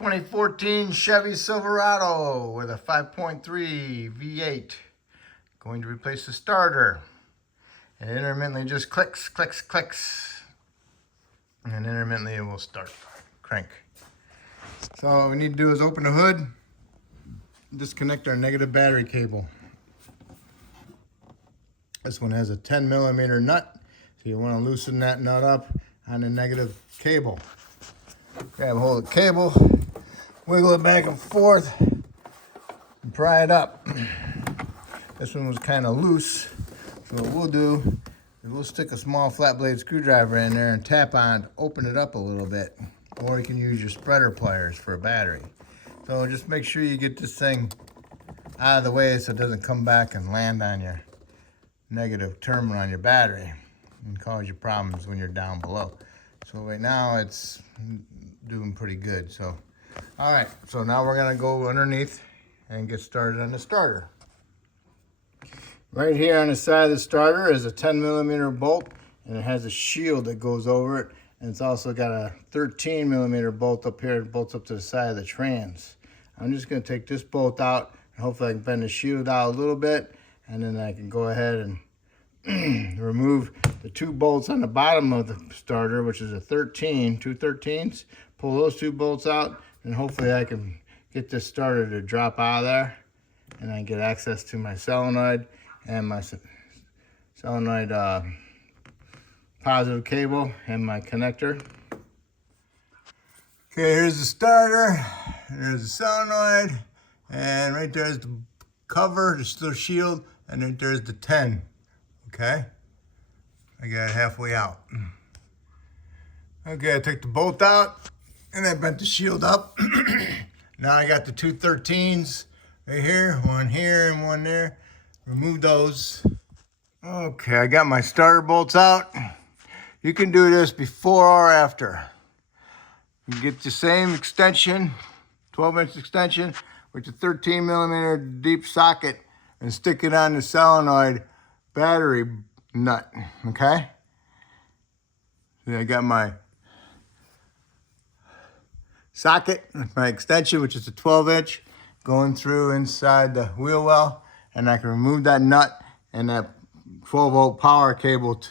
2014 Chevy Silverado with a 5.3 V8. Going to replace the starter. It intermittently just clicks, clicks, clicks. And intermittently it will start, crank. So all we need to do is open the hood, disconnect our negative battery cable. This one has a 10mm nut, so you want to loosen that nut up on the negative cable. Grab a hold of the cable, wiggle it back and forth, and pry it up. This one was kind of loose, so what we'll do is we'll stick a small flat blade screwdriver in there and tap on to open it up a little bit. Or you can use your spreader pliers for a battery. So just make sure you get this thing out of the way so it doesn't come back and land on your negative terminal on your battery and cause you problems when you're down below. So right now it's doing pretty good. So, all right, so now we're gonna go underneath and get started on the starter. Right here on the side of the starter is a 10mm bolt, and it has a shield that goes over it, and it's also got a 13mm bolt up here that bolts up to the side of the trans. I'm just gonna take this bolt out, and hopefully I can bend the shield out a little bit, and then I can go ahead and remove the two bolts on the bottom of the starter, which is a 13, two 13s. Pull those two bolts out, and hopefully I can get this starter to drop out of there, and I get access to my solenoid and my solenoid positive cable and my connector. Okay, here's the starter, there's the solenoid, and right there's the cover, the little shield, and right there's the 10. Okay, I got it halfway out. Okay, I took the bolt out and I bent the shield up. Now I got the two 13s right here and one there. Remove those. Okay, I got my starter bolts out. You can do this before or after. You get the same extension, 12-inch extension with the 13mm deep socket and stick it on the solenoid battery nut, okay? Then I got my socket, my extension, which is a 12-inch, going through inside the wheel well, and I can remove that nut and that 12-volt power cable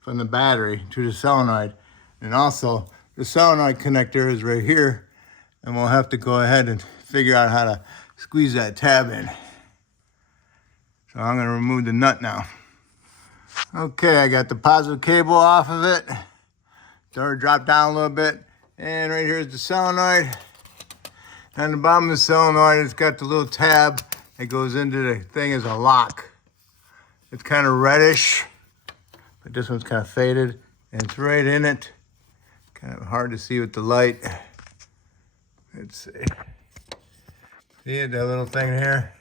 from the battery to the solenoid. And also, the solenoid connector is right here, and we'll have to go ahead and figure out how to squeeze that tab in. So I'm gonna remove the nut now. Okay, I got the positive cable off of it. Started to drop down a little bit. And right here's the solenoid. On the bottom of the solenoid, it's got the little tab that goes into the thing as a lock. It's kind of reddish, but this one's kind of faded, and it's right in it. Kind of hard to see with the light. Let's see. See it, that little thing here?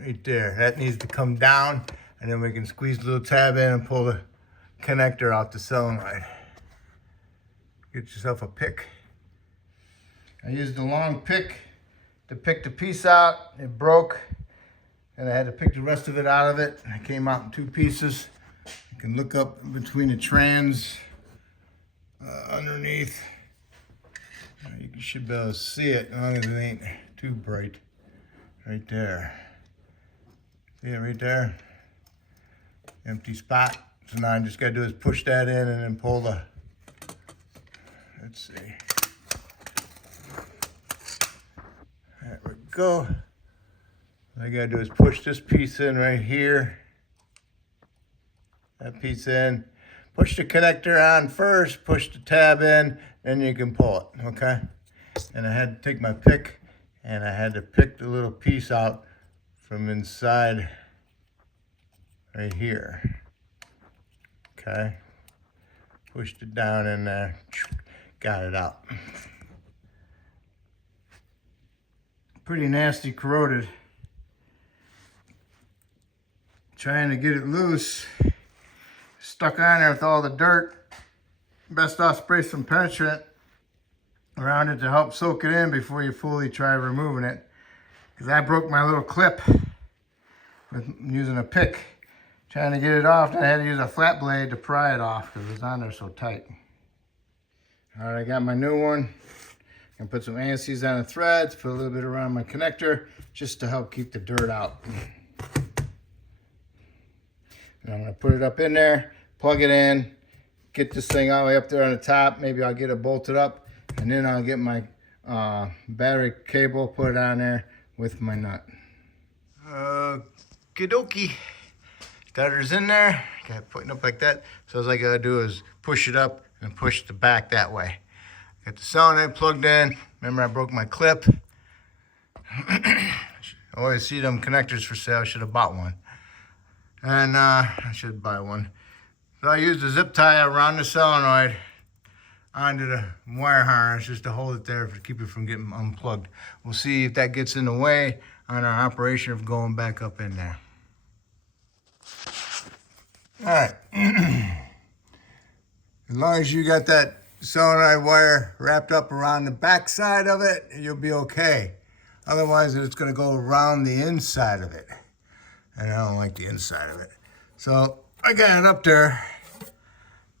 Right there. That needs to come down, and then we can squeeze the little tab in and pull the connector off the solenoid. Get yourself a pick. I used the long pick to pick the piece out. It broke, and I had to pick the rest of it out of it. It came out in two pieces. You can look up between the trans underneath. You should be able to see it as long as it ain't too bright. Right there. See it right there? Empty spot. So now I just gotta do is push that in and then pull the, let's see. There we go. All I gotta do is push this piece in right here. That piece in. Push the connector on first, push the tab in, then you can pull it, okay? And I had to take my pick and I had to pick the little piece out from inside right here. Okay, pushed it down in there, got it out. Pretty nasty corroded. Trying to get it loose, stuck on there with all the dirt. Best off spray some penetrant around it to help soak it in before you fully try removing it. Because I broke my little clip with using a pick. Trying to get it off, and I had to use a flat blade to pry it off because it was on there so tight. All right, I got my new one. And put some anti-seize on the threads, put a little bit around my connector just to help keep the dirt out. And I'm gonna put it up in there, plug it in, get this thing all the way up there on the top. Maybe I'll get it bolted up, and then I'll get my battery cable, put it on there with my nut. Okie dokie. Starter's in there, got it putting up like that. So all I gotta do is push it up and push the back that way. Got the solenoid plugged in. Remember I broke my clip. I always see them connectors for sale. I should have bought one. And I should buy one. So I used a zip tie around the solenoid onto the wire harness just to hold it there to keep it from getting unplugged. We'll see if that gets in the way on our operation of going back up in there. All right. As long as you got that solenoid wire wrapped up around the back side of it, you'll be okay. Otherwise, it's going to go around the inside of it. And I don't like the inside of it. So I got it up there.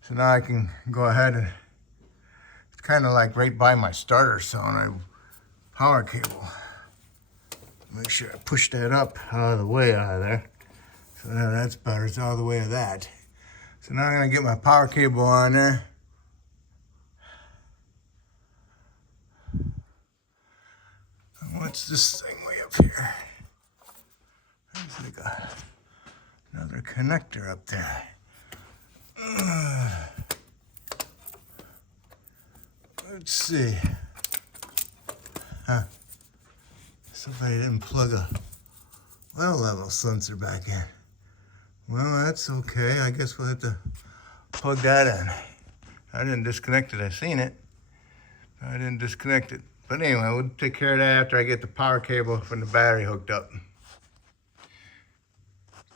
So now I can go ahead and, it's kind of like right by my starter solenoid power cable. Make sure I push that up out of the way out of there. So now that's better, it's out of the way of that. So now I'm gonna get my power cable on there. And what's this thing way up here? There's like another connector up there. Let's see. Somebody didn't plug a oil level sensor back in. Well, that's okay. I guess we'll have to plug that in. I didn't disconnect it. I seen it. I didn't disconnect it. But anyway, we'll take care of that after I get the power cable from the battery hooked up.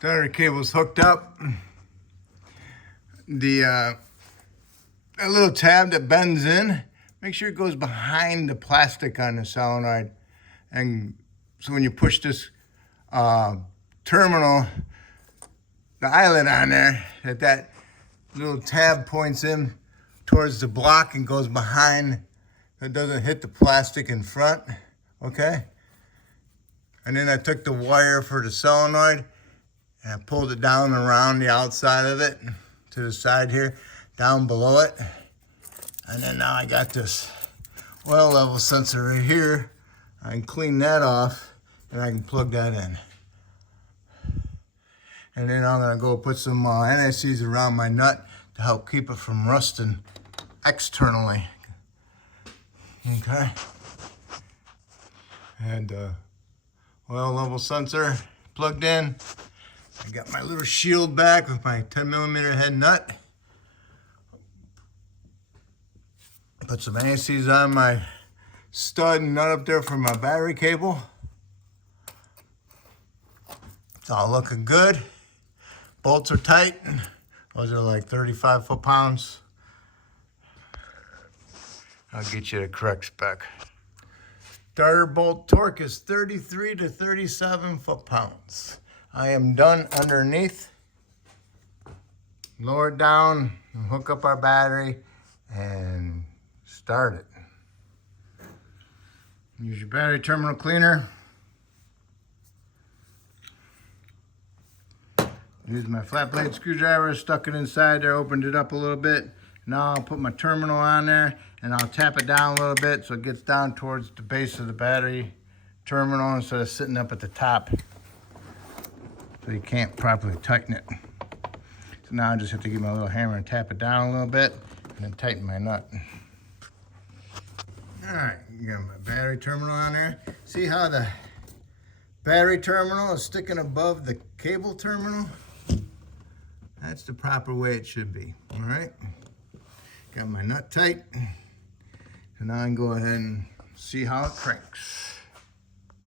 Battery cable's hooked up. That little tab that bends in, make sure it goes behind the plastic on the solenoid. And so when you push this terminal, the eyelet on there, that little tab points in towards the block and goes behind. It doesn't hit the plastic in front, okay? And then I took the wire for the solenoid and I pulled it down around the outside of it to the side here, down below it. And then now I got this oil level sensor right here. I can clean that off and I can plug that in. And then I'm gonna go put some anti-seize around my nut to help keep it from rusting externally. Okay. And oil level sensor plugged in. I got my little shield back with my 10mm head nut. Put some anti-seize on my stud and nut up there for my battery cable. It's all looking good. Bolts are tight. Those are like 35 foot-pounds. I'll get you the correct spec. Starter bolt torque is 33 to 37 foot-pounds. I am done underneath. Lower it down and hook up our battery and start it. Use your battery terminal cleaner. Use my flat blade screwdriver, stuck it inside there, opened it up a little bit. Now I'll put my terminal on there and I'll tap it down a little bit so it gets down towards the base of the battery terminal instead of sitting up at the top. So you can't properly tighten it. So now I just have to get my little hammer and tap it down a little bit and then tighten my nut. All right, got my battery terminal on there. See how the battery terminal is sticking above the cable terminal? That's the proper way it should be, all right? Got my nut tight. So now I can go ahead and see how it cranks.